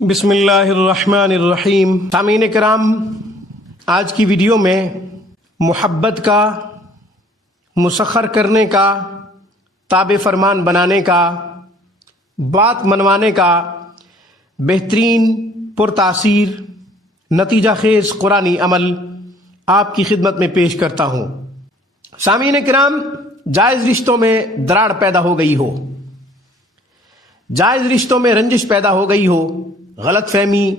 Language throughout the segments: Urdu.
بسم اللہ الرحمن الرحیم۔ سامعین کرام، آج کی ویڈیو میں محبت کا، مسخر کرنے کا، تابع فرمان بنانے کا، بات منوانے کا بہترین، پرتاثیر، نتیجہ خیز قرآنی عمل آپ کی خدمت میں پیش کرتا ہوں۔ سامعین کرام، جائز رشتوں میں دراڑ پیدا ہو گئی ہو، جائز رشتوں میں رنجش پیدا ہو گئی ہو، غلط فہمی،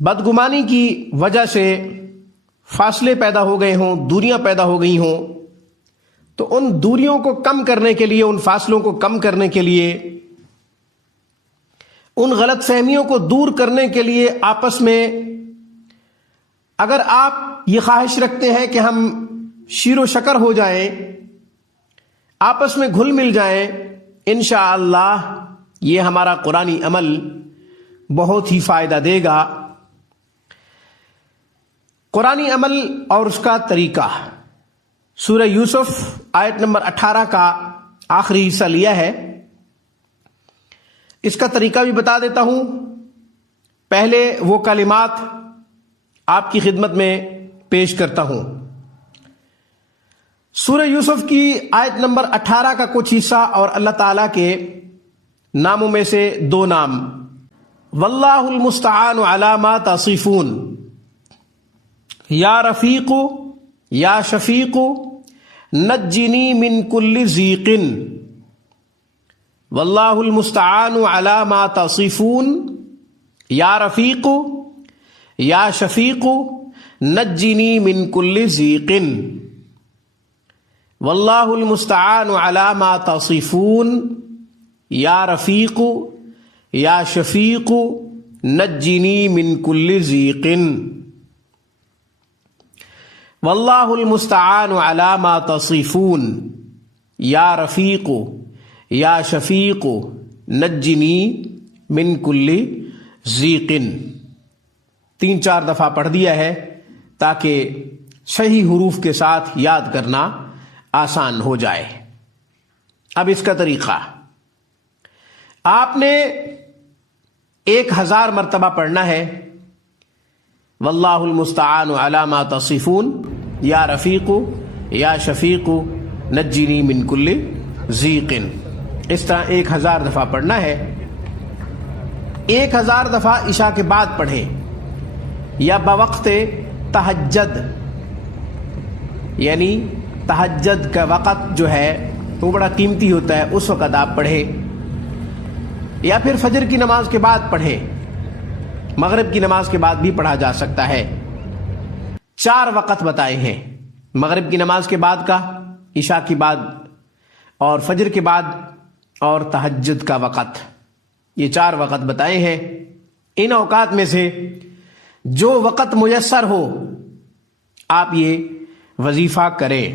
بدگمانی کی وجہ سے فاصلے پیدا ہو گئے ہوں، دوریاں پیدا ہو گئی ہوں، تو ان دوریوں کو کم کرنے کے لیے، ان فاصلوں کو کم کرنے کے لیے، ان غلط فہمیوں کو دور کرنے کے لیے آپس میں اگر آپ یہ خواہش رکھتے ہیں کہ ہم شیر و شکر ہو جائیں، آپس میں گھل مل جائیں، انشاءاللہ یہ ہمارا قرآنی عمل بہت ہی فائدہ دے گا۔ قرآنی عمل اور اس کا طریقہ، سورہ یوسف آیت نمبر 18 کا آخری حصہ لیا ہے۔ اس کا طریقہ بھی بتا دیتا ہوں۔ پہلے وہ کلمات آپ کی خدمت میں پیش کرتا ہوں۔ سورہ یوسف کی آیت نمبر 18 کا کچھ حصہ اور اللہ تعالیٰ کے ناموں میں سے دو نام، واللہ المستعان علی ما تصفون، یا رفیق یا شفیق نجنی من کل ضیق، واللہ المستعان علی ما تصفون، یا رفیق یا شفیق نجنی من کل ضیق، واللہ المستعان علی ما تصفون، یا رفیق یا شفیق نجنی من کل ضیق، واللہ المستعان علی ما تصفون، یا رفیق یا شفیق نجنی من کل ضیق۔ 3-4 دفعہ پڑھ دیا ہے تاکہ صحیح حروف کے ساتھ یاد کرنا آسان ہو جائے۔ اب اس کا طریقہ، آپ نے 1000 مرتبہ پڑھنا ہے، واللہ المستعان علی ما تصفون، یا رفیق یا شفیق نجنی من کل ضیق۔ اس طرح 1000 دفعہ پڑھنا ہے۔ 1000 دفعہ عشاء کے بعد پڑھیں یا بوقت تہجد، یعنی تہجد کا وقت جو ہے وہ بڑا قیمتی ہوتا ہے، اس وقت آپ پڑھیں، یا پھر فجر کی نماز کے بعد پڑھیں، مغرب کی نماز کے بعد بھی پڑھا جا سکتا ہے۔ 4 وقت بتائے ہیں، مغرب کی نماز کے بعد کا، عشاء کی بعد اور فجر کے بعد اور تہجد کا وقت، یہ 4 وقت بتائے ہیں۔ ان اوقات میں سے جو وقت میسر ہو آپ یہ وظیفہ کریں۔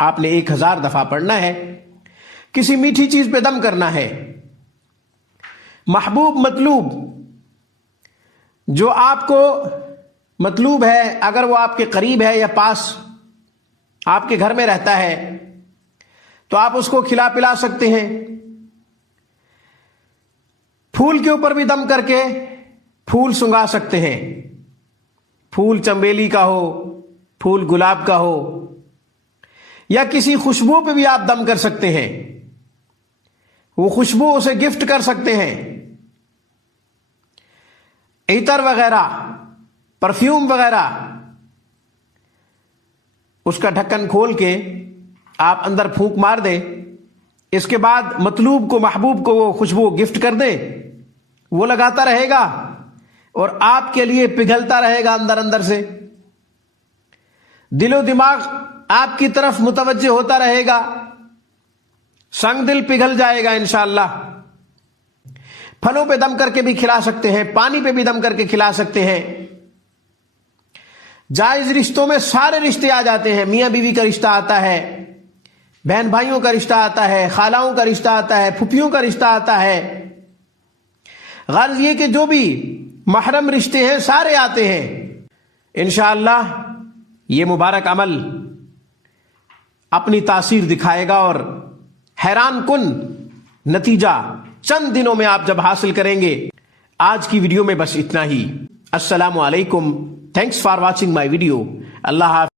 آپ نے 1000 دفعہ پڑھنا ہے۔ کسی میٹھی چیز پہ دم کرنا ہے، محبوب مطلوب جو آپ کو مطلوب ہے، اگر وہ آپ کے قریب ہے یا پاس آپ کے گھر میں رہتا ہے تو آپ اس کو کھلا پلا سکتے ہیں۔ پھول کے اوپر بھی دم کر کے پھول سنگا سکتے ہیں، پھول چنبیلی کا ہو، پھول گلاب کا ہو، یا کسی خوشبو پہ بھی آپ دم کر سکتے ہیں، وہ خوشبو اسے گفٹ کر سکتے ہیں۔ عطر وغیرہ، پرفیوم وغیرہ، اس کا ڈھکن کھول کے آپ اندر پھونک مار دیں، اس کے بعد مطلوب کو، محبوب کو وہ خوشبو گفٹ کر دیں، وہ لگاتا رہے گا اور آپ کے لیے پگھلتا رہے گا اندر اندر سے، دل و دماغ آپ کی طرف متوجہ ہوتا رہے گا، سنگ دل پگھل جائے گا انشاءاللہ۔ پھلوں پہ دم کر کے بھی کھلا سکتے ہیں، پانی پہ بھی دم کر کے کھلا سکتے ہیں۔ جائز رشتوں میں سارے رشتے آ جاتے ہیں، میاں بیوی کا رشتہ آتا ہے، بہن بھائیوں کا رشتہ آتا ہے، خالاؤں کا رشتہ آتا ہے، پھپھیوں کا رشتہ آتا ہے۔ غرض یہ کہ جو بھی محرم رشتے ہیں سارے آتے ہیں۔ انشاءاللہ یہ مبارک عمل اپنی تاثیر دکھائے گا اور حیران کن نتیجہ چند دنوں میں آپ جب حاصل کریں گے. آج کی ویڈیو میں بس اتنا ہی. السلام علیکم. Thanks for watching my video. اللہ حافظ.